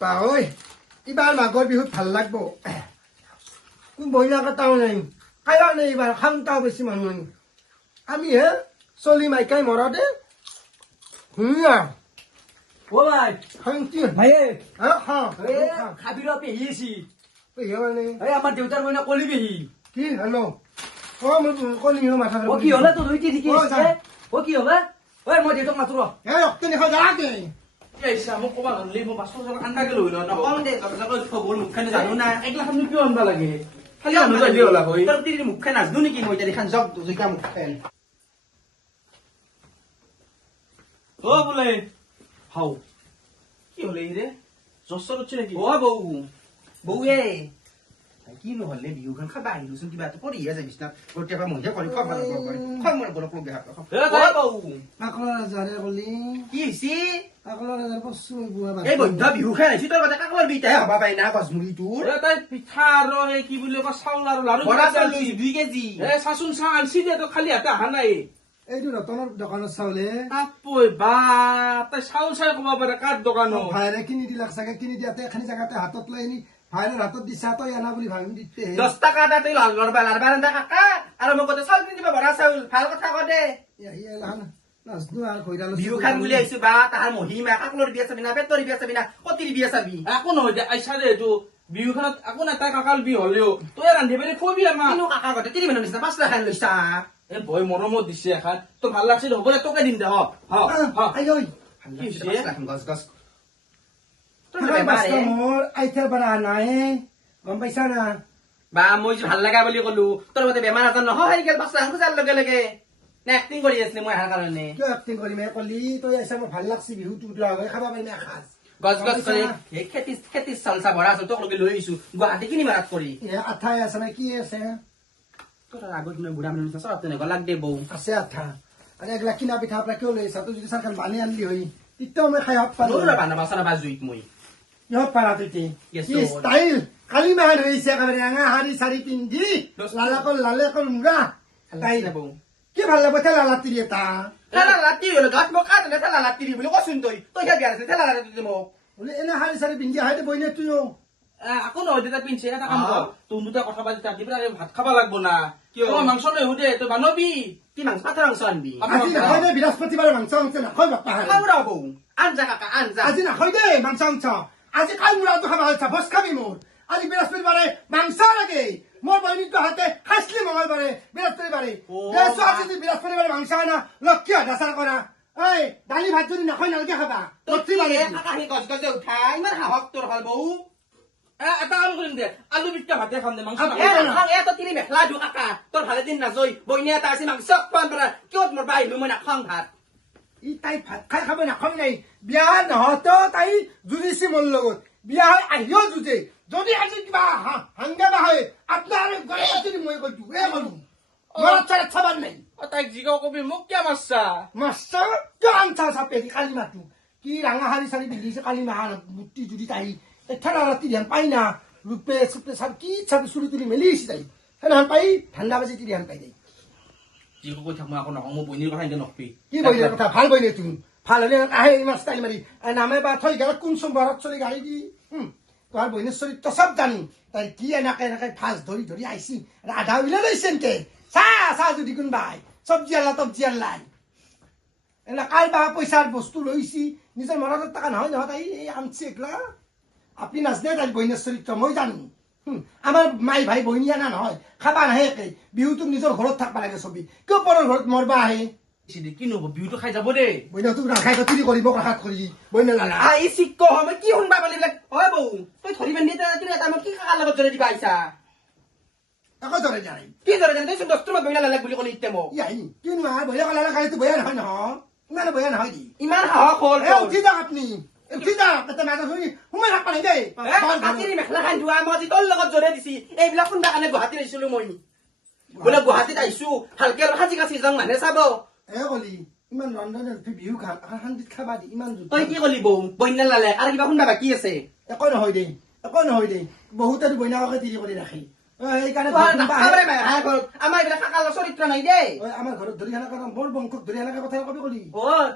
পাহৈ এইবাৰ মাঘৰ বিহুত ভাল লাগব কোন বইনা কটাও নাই কাইলা নাই এইবাৰ খামটাও বেছি মানুহ নাই আমি হে চলি মাইকাই মৰা দে ধুনীয়া ও ভাই শান্তি ভাই খাবি খাবির পেহিয়েছি মানে এই আমার দেউতার বইনা কলি পেহি কি হেল্ল' অ মোৰ কলি মাথা ও কি হলা তো দুই কি দিকে ও কি হলা ওই মই দেউতাক মাতো র হে অক্তে দেখা যা দে এই সামো কবা নলি মই পাঁচশ টাকা আনবা গেল হইল না কম দে কথা খবর মুখখানে জানো না একলা খান কিয় আনবা লাগে খালি আনবা লাগি হলা কই তোর তিরি মুখখান নাজনু নেকি মই তারি খান জব দুইকা মুখখান ও বলে হাও কি হলে রে জসর হচ্ছে নাকি ও বউ বউ এ কি নহলে বিহুখন খাবা আহিলোচোন কিবা এটা পঢ়িয়ে যাবিছ না গোটেই মহিলা কৰি খাব লাগে খং মোৰ বৰক লগে হাত ও বউ আকলা জাৰে কলি কি হৈছে আকলা জাৰে পছু বুৱা এই বন্ধ বিহু খাই আহিছি তোৰ কথা কাকলৰ বিটাই হবা পাই না গছমুৰি তোৰ এ তাই পিঠা আৰু এই কি বুলি কয় চাউল আৰু লাৰু বৰা চাউল 2 কেজি এ চাচোন চা আনছি দে তো খালি হাতে আহা নাই এইটো ৰতনৰ দোকানত চাউলে আপৈ বা তাই চাউল চাই কব পাৰে কাৰ দোকানত ভাইৰে কিনি দিলাক চাগে কিনি দিয়াতে এখানি জাগাতে হাতত লৈ আনি ভাইৰে হাতত দিছা তই আনা বুলি ভাবি দিতে 10 টাকা তাতে লাল লৰবা লাৰবাৰান্দা কাকা আৰু মোক কতে চাউল কিনি দিবা বৰা চাউল ভাল কথা ক দে ই এলান নাজনো আৰু কইৰাল বিহু খান বুলি আহিছো বা তাহাৰ মহিমা কাকলৰ বিয়া চাবি না পেটৰ বিয়া চাবি না কতিৰ বিয়া চাবি একো নহয় দে আইছা দে এইটো বিহুখনত একো নাই তাই কাকাল বিহু হলেও তই ৰান্ধি পেলাই খুৱাবি আমাক কিনো কাকা কতে তিৰি মানুহ নিচিনা 5 লাখ খান লৈছা এ ভয় মৰমত দিছে এখন তোৰ ভাল লাগছিল হ'ব দে তোকে দিম দে হ আই ঐ কি হৈছে গছ গছ মোৰ আইথাৰ পৰা নাই গম পাইছা না বা মই যে ভাল লাগা বুলি কলো তোৰ মতে বেমাৰ আজাৰ নহয় গেল 5 লাখ খুজাৰ লগে লগে নে এক্টিং কৰি আছিলি মই আহাৰ কাৰণে কিয় এক্টিং কৰিম কলি তই আইছা মোৰ ভাল লাগছি বিহুটো লগে খাবা পাৰিম এসাঁজ গছ গছ কৰি এই খেতি চালচা ভৰা আছে তোক লগে লৈ আহিছো গুৱাহাটী কিনি মাৰাত কৰি আঠাই আছে না কি আছে তোৰ আগত মই বুঢ়া মানুহ চব তেনেকুৱা লাগ দে বৌ আছে আঠা আৰু একলা কিনা পিঠা পৰা কিয় লৈ আছা তই যদি চাৰখান বানি আনলি হৈ তেতিয়াও মই খাই হত পালো বান্ধা বাচনা বা জুইত মই ইহঁত পাৰা তই কি ষ্টাইল কালি মাহান হৈছে একেবাৰে ৰঙা শাৰী চাৰি পিন্ধি লালেকল মুৰা তাই বৌ কি ভাল লাগব ঠেলা লাতিৰি এটা ঠেলা লাতি হলো গাত মোক কাট ঠেলা লাতি বুলি কচোন তই কিয় বিয়া আছে ঠেলা লাতি মোক বোলে এনে শাৰী চাৰি পিন্ধি আহে বইনে তুইও আকৌ নহয় দেউতা পিন্ধছে এটা কাম কৰ তোৰ দুটা কথা পাতি তাত পেলাই ভাত খাব লাগব না কিয় মাংস লৈ আহো দে তই বানবি কি মাংস পাঠা মাংস আনবি আজি নাখায় দে বৃহস্পতিবাৰে মাংস নাখায় বাপ্পা বৌ আঞ্জা কাকা আঞ্জা আজি নাখায় দে মাংস আজি কাল মুৰাটো খাবা হৈছে ভোজ খাবি মোৰ আজি বৃহস্পতিবাৰে মাংস লাগে মোৰ বহিনীটো হাতে খাইছিলি মঙলবাৰে বৃহস্পতিবাৰে আজি বৃহস্পতিবাৰে মাংস আনা লক্ষী দাচাৰ কৰা এই দালি ভাত যদি নাখায় নালাগে খাবা লক্ষীবাৰে গছ গছে উঠা ইমান সাহস তোৰ ভাল বৌ এটা কাম কৰিম দে আলু পিঠা ভাতে খাম দে মাংস এটা তিনি মেখেলা দিওঁ কাকা তোৰ ভালে দিন নাজৈ বইনী এটা আছে মাংস খোৱাম পৰা কিয় মোৰ বা আহিলো মই নাখাওঁ ভাত ই তাই ভাত খাই খাব নাখাম নাই বিয়া নহতো তাই যুঁজিছে মোৰ লগত বিয়া হৈ আহিও যুঁজে যদি আজি কিবা হাংগামা হয় আপোনাৰ ঘৰে যদি মই কৈছো এ মানুহ মৰত চাৰে চাবাৰ নাই তাইক জিগাও কবি মোক কিয় মাৰছা মাষ্টাৰ কিয় আনছা চাপে কালি মাতো কি ৰাঙা শাৰী চাৰি পিন্ধিছে কালি মাহাৰ মূৰ্তি যদি তাই ঠেলা ৰাতি ধ্যান পাই না ৰূপে চুপে চাব কি চাব চুৰি তুলি মেলিছে তাই সেনেহান পাই ঠাণ্ডা বাজি ধ্যান পাই দেই যি কৈ থাক মই আকৌ নকওঁ মোৰ বইনীৰ কথা এতিয়া নকবি কি বইনীৰ কথা ভাল বইনী তুমি ভাল হলে আহে ইমান ষ্টাইল মাৰি নামে বা থৈ গেল কোন চম্বৰত চলি গাড়ী দি তোহাৰ বইনীৰ চৰিত্ৰ চব জানি তাই কি এনেকে এনেকে ফাঁচ ধৰি ধৰি আহিছি আধা উলিয়াই লৈছে এনেকে চাহ যদি কোনবাই চব্জি আল্লা তব্জি আল্লাই এনে কাৰ বা পইচাৰ বস্তু লৈছি নিজৰ মনত টকা নহয় নহয় তাই আনছি একলা আপনি নাজনে তাই বইনীৰ চৰিত্ৰ মই জানো আমাৰ মাই ভাই বইনী আনা নহয় খাবা নাহে একে বিহুটোক নিজৰ ঘৰত থাকবা লাগে ছবি কিয় পৰৰ ঘৰত মৰবা আহে কি নহব বিহুটো খাই যাব দেই বইনাটোক নাখাই কতিৰি কৰিব ৰাখাত কৰি বইনা নালা এই চিক্ক হয় কি শুনবা পালি হয় বৌ তই ধৰি বান্ধি তুমি এটা মোক কি কাকাৰ লগত জৰে দিবা আহিছা আকৌ জৰে জানে কি জৰে জানে তই 10 টকা বইনা নালাগ বুলি ক'লি এতিয়া মোক ইয়াই কিনো আ বইনা কলা খাইতো বয়া নহয় নহয় ইমান বয়া নহয় দি ইমান সাহস হ'ল এ উঠি যাওক আপনি উঠি যাওক তাতে মাজত শুনি সোমাই থাকবা নাই দেই কাটিৰি মেখেলা খান ধোৱা মই আজি তোৰ লগত জৰে দিছি এইবিলাক শুনবা কাৰণে গুৱাহাটীত আহিছিলো মই বোলে গুৱাহাটীত আহিছো ভালকে অলপ সাজি কাচি যাওঁ মানুহে চাব এ কলি ইমান লণ্ডনত বিহু শান্তিত খাবা দি ইমান তই কি কলি বৌ বইনা লালে আৰু কিবা শুনবা বাকী আছে একো নহয় দেই বহুতে বইনাকে তিৰি কৰি ৰাখে সেইকাৰণে আমাৰ এইবিলাক কাকাৰ চৰিত্ৰ নাই দেই আমাৰ ঘৰত ধৰি সেনেকে মোৰ বংশক ধৰি সেনেকে কথা কবি কলি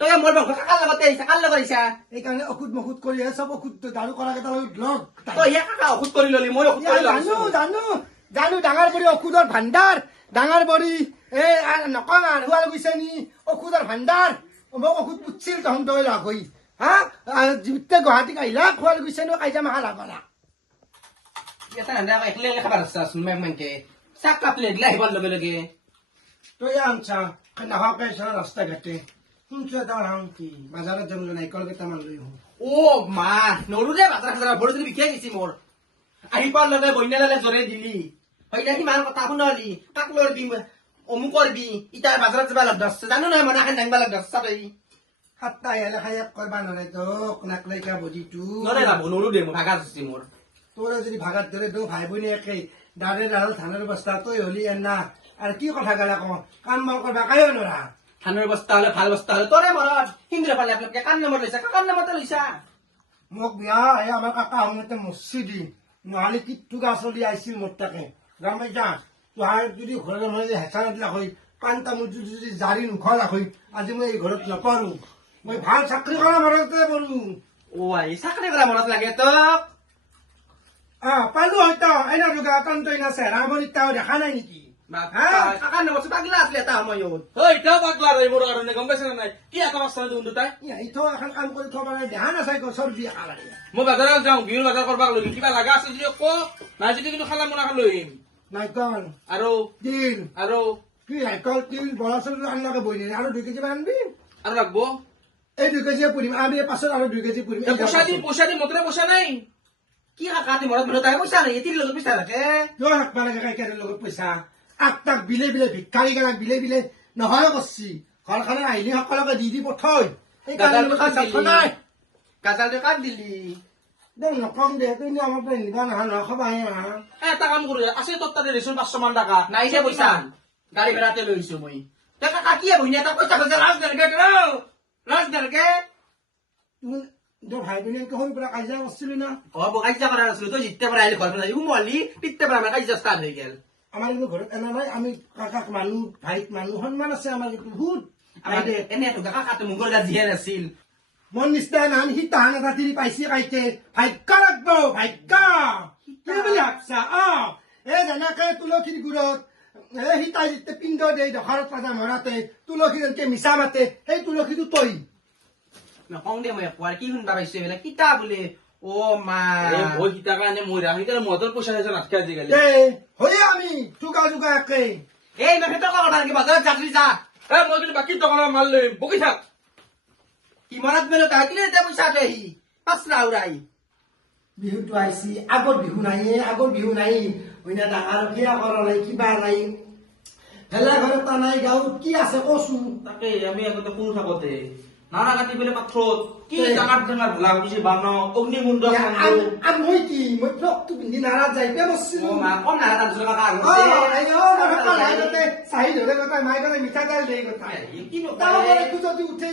তই মোৰ বংশ কাকাৰ লগতে আহিছা কাৰ লগত আহিছা সেইকাৰণে ঔষধ মখুদ কৰি চব ঔষধ দাৰু কৰা কেইটা লগ তই হে কাকা ঔষধ কৰি ললি মই ঔষধ কৰি জানো জানো জানো ডাঙৰ বৰি ঔষধৰ ভাণ্ডাৰ ডাঙৰ বৰি নকং আৰু শুৱাল গৈছে নি ঔষধৰ ভাণ্ডাৰ মোক ঔষধ পুতছিল তহন তই লগ হৈ হা যেতিয়া গুৱাহাটীক আহিলা শুৱাল গৈছে নো কাইজা মাহা লাগলা এটা একলে খাবার আছাচোন মেমকে চাক কাপলে দিলা আহিবার লগে লগে তই আনছা নাহাকে ৰাস্তা ঘাটে শুনছো এটা কি বাজাৰত যাম নাৰিকল কেইটামান লৈ আহোঁ ও মা নৰু দে বাজার খাজার বড় যদি বিকিয়া গেছি মোর আহিবার লগে বইনালালে জরে দিলি হইনা কিমান কথা শুনালি কাক লরবি অমুক করবি ইটা বাজারত যাবা লাগ দছ জানো না মনা খান দাংবা লাগ দছ তাই সাতটা আহিলে খাই কৰবা নৰে তোক নাকলৈকা বুজিটো নৰে যাব নৰু দে ভাগা আছে মোৰ তোৰে যদি ভাগাত ধৰে তো ভাই ভনী একেই দাঁড়ে দাঁড়াল ধানৰ বস্তা তই হলি এনা আৰু কি কথা গেলা কওঁ কাম বন কৰবা কায়ো নৰা ধানের বস্তা হলে ভাল বস্তা হলে তোরে মরদ হিন্দুরে পালে আপনাকে কান নম্বর লইছা কাকার নম্বরটা লইছা মোক বিয়া এই আমাৰ কাকা আহোঁতে মচি দি নহ'লে কিট্টু গা চলি আহিছিল মোৰ তাকে গম পাইছা তোহাৰ যদি ঘৰত মই হেঁচা নাদিলা হৈ পাণ তামোল যদি জাৰি নোখোৱালা হৈ আজি মই এই ঘৰত নপঢ়ো মই ভাল চাকৰি কৰা মৰতে পঢ়ো ও আই চাকৰি কৰা মনত লাগে তোক পালো হয়তো এনে ৰোগা তন্তই নাছে ৰামণিত তাও দেখা নাই নেকি কাকার নম্বর পাগলা আসলে এটা সময়ত এটাও পাগলা রে মোর কারণে গম পাইছ না নাই কি এটা মাছ দিন দুটাই ইথো এখন কাম কৰি থব পাৰে দেখা নাচাই গছৰ বিয়া খালাগে মই বাজাৰত যাওঁ বিহুৰ বজাৰ কৰবা লৈ কিবা লাগা আছে যদি ক নাই যদি কিন্তু খালা মোনা খান লৈ আহিম নাৰিকল আৰু তিল আৰু কি নাৰিকল তিল বৰা চাউল আনলাকে বহি নিলে আৰু 2 কেজি মান আনবি আৰু ৰাখব এই 2 কেজিয়ে পুৰিম আমি পাছত আৰু 2 কেজি পুৰিম পইচা দি মতলে পইচা নাই কি কাকা তুমি মনত মনত তাকে পইচা নাই এটির লগত পইচা থাকে কিয় থাকবা লাগে কাইকাৰৰ লগত পইচা আগ বিলে বিলে ভিক্ষাৰী গেলাক বিলে বিলে নহয় কৰছি ঘৰখনে আহিলি সকলোকে দি দি পঠয় সেইকাৰণে পইচা নাই গাজালটো কাট দিলি দে নকম দে তুই আমাৰ পৰা নিবা নহয় নখবাহে নহয় এটা কাম কৰো আছে তোৰ তাতে ৰেচন 500 মান টকা নাই যে পইচা গাড়ী ভাড়াতে লৈছো মই তে কাকা কি বহিনী এটা পইচা খোজে লাজ দেৰকে লাজ দেৰকে তোৰ ভাই ভনীয়েকে সৰুৰ পৰা কাজিয়া কৰিছিলি না হ'ব কাজিয়া কৰা নাছিলো তই জিতে পৰা আহিলি ঘৰ সোমালি তিতে পৰা আমাৰ কাজিয়া ষ্টাৰ্ট হৈ গেল আমাৰ কিন্তু ঘৰত এনে নাই আমি কাকাক মানুহ ভাইক মানুহ সন্মান আছে আমাৰ কিন্তু বহুত এনে কাকাটো মুগৰ গাত জিয়ান আছিল মন নিষ্ঠাই নান সি তাহান এটা তিৰি পাইছে কাইতে ভাগ্য লাগব ভাগ্য কি বুলি ভাবছা এই যেনেকে তুলসীৰ গুৰত সীতাই যেতিয়া পিণ্ড দিয়ে দশাৰত ৰাজা মৰাতে তুলসী যেনেকে মিছা মাতে সেই তুলসীটো তই নকওঁ দে মই একবাৰ কি শুনবা পাইছো এইবিলাক কিতা বোলে ও মা মই কিতা কাৰণে মই ৰাখি কাৰণে মহতৰ পইচা আছে নাটকে আজিকালি হয়ে আমি যোগা যোগা একে এই ইমান টকা কথা নেকি বাজাৰত যাত্ৰী যা মই কিন্তু বাকী টকা মাল লৈ বকি থাক কি মনত মেলো তাকিলে এতিয়া পইচাটো আহি পাঁচৰা উৰাই বিহুটো আহিছি আগৰ বিহু নাই হইনা ডাঙৰ বিয়া কৰা নাই কিবা নাই ভেলা ঘৰ এটা নাই গাঁৱত কি আছে কচোন তাকে আমি আগতে কোনো থাকোতে নানা কাটি পেলে পাথৰত কি ডাঙৰ ডাঙৰ ভেলা কৰিছে বান অগ্নিকুণ্ড মই কি মই ফ্ৰকটো পিন্ধি নাৰাত যাই পে বসছিলো মা কোন নাৰা তাত কাকা চাহি ধৰে কথা মাই কথা মিঠাতেল দেই কথা তাৰপৰা যদি উঠে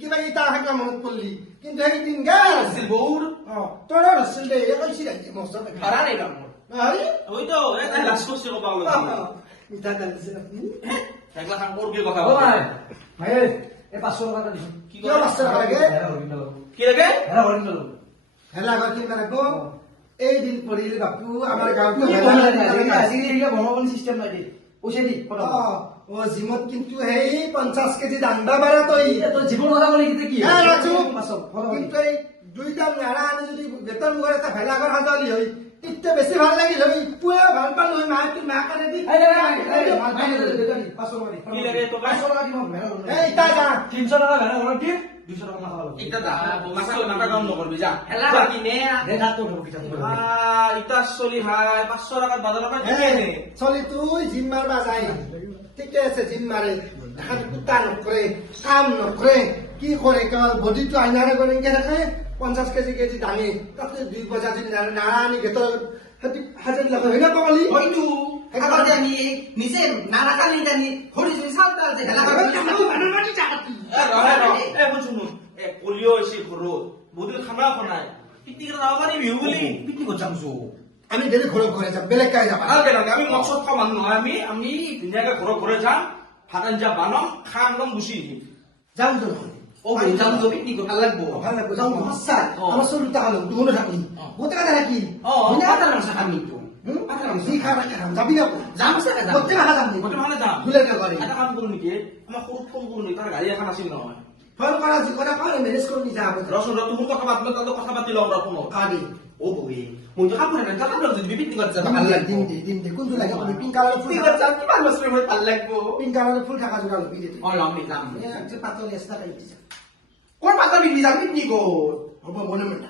কিবা ইটা থাকা মনত পৰিলি কিন্তু সেইদিন গাল আছিল বৌৰ তোৰ আছিল দে কৈছিল মস্ত ধৰা নাই মোৰ হয়তো তাই লাজ কৰিছে ক'বা মিঠাতেল দিছিল একলা কাম কৰ কি কথা ভাই এই 500 টকা দিছো কি কিয় 500 টকা লাগে কি লাগে হেলা ঘৰ কিনিব লাগিব এইদিন পৰিলে বাপু আমাৰ গাঁৱতো জিমত কিন্তু সেই 50 কেজি দাণ্ডা বাৰা তই জীৱন কথা ক'লে কি কিন্তু এই দুইটা নাৰা আনি যদি বেতন মুখৰ এটা ভেলাঘৰ সাজালি হয় তেতিয়া বেছি ভাল লাগিল হয় পুৱা ভাল পালো হয় মায়ে তোৰ মাক আনি দি কি লাগে টকা ইটা যা 300 টাকা ভাড়া ঘৰত দিম 200 টাকা মাথা লগাব ইটা দা মাছটো নাটা কাম নকৰবি যা হেলা কিনে ৰে হাত ধৰব কিতাপ ইটা চলি ভাই 500 টাকাত বাজাৰৰ পৰা কিনে চলি তুই জিম মাৰবা যায় ঠিকে আছে জিম মাৰে এখন কুটা নকৰে কাম নকৰে কি কৰে কেৱল বডিটো আইনাৰে কৰি থাকে 50 কেজি দাঙে তাতে 2 বজা যদি নাৰা আনি গেটৰ হাজাৰ লাখ হয় না কলি হয়তো আগতে আমি নিজে নাৰা কালি জানি ঘড়ি যদি চালতা আছে হেলা পলিঅ' হৈছে ঘৰত বহুত খানা খনাই পিকনিকত যাব পাৰি বিহু বুলি পিকনিকত যামছো আমি বেলেগ ঘৰে যাম বেলেগ কাই যাবা নালাগে নালাগে আমি মদ চদ খোৱা মানুহ নহয় আমি ধুনীয়াকে ঘৰে যাম ভাত আঞ্জা বানাম খাম একদম গুচি আহিম যাম তো নহয় ও বৌ যাম তো পিকনিক ভাল লাগবো ভাল লাগবো যাম সঁচা আমাৰ চলি টাকা লম দুগুণে থাকি গোটেই কথা থাকি পাতাৰ মাংস খাম কিন্তু পাতাৰ মাংস যি খাই খাম যাবি না যাম চাগে যাম গোটেই মাথা যাম গোটেই মানে যাম ধুনীয়াকে কৰি এটা কাম কৰো নেকি আমাৰ সৰুত ফোন কৰো নেকি তাৰ গাড়ী এখন আছিল নহয় ফোন কৰা যি কথা কয় মেনেজ কৰি নিজা হ'ব ৰচোন তোৰ কথা পাতিলো তাতো কথা পাতি লওঁ ফোনত আদি ও বৌয়ে মইতো কাপোৰ নাই কাপোৰ যদি পিকনিকত যাবা ভাল লাগবো দিম কোনটো লাগে তুমি পিংক কালাৰৰ ফুল পিকনিকত যাম কিমান বছৰ মই ভাল লাগবো পিংক কালাৰৰ ফুল থাকা যোৰা লবি দে অ লম যাম পাতল এক্সট্ৰা কাটি দিছে কোন পাতা বিবি যাম পিকনিকত হ'ব মনে মনে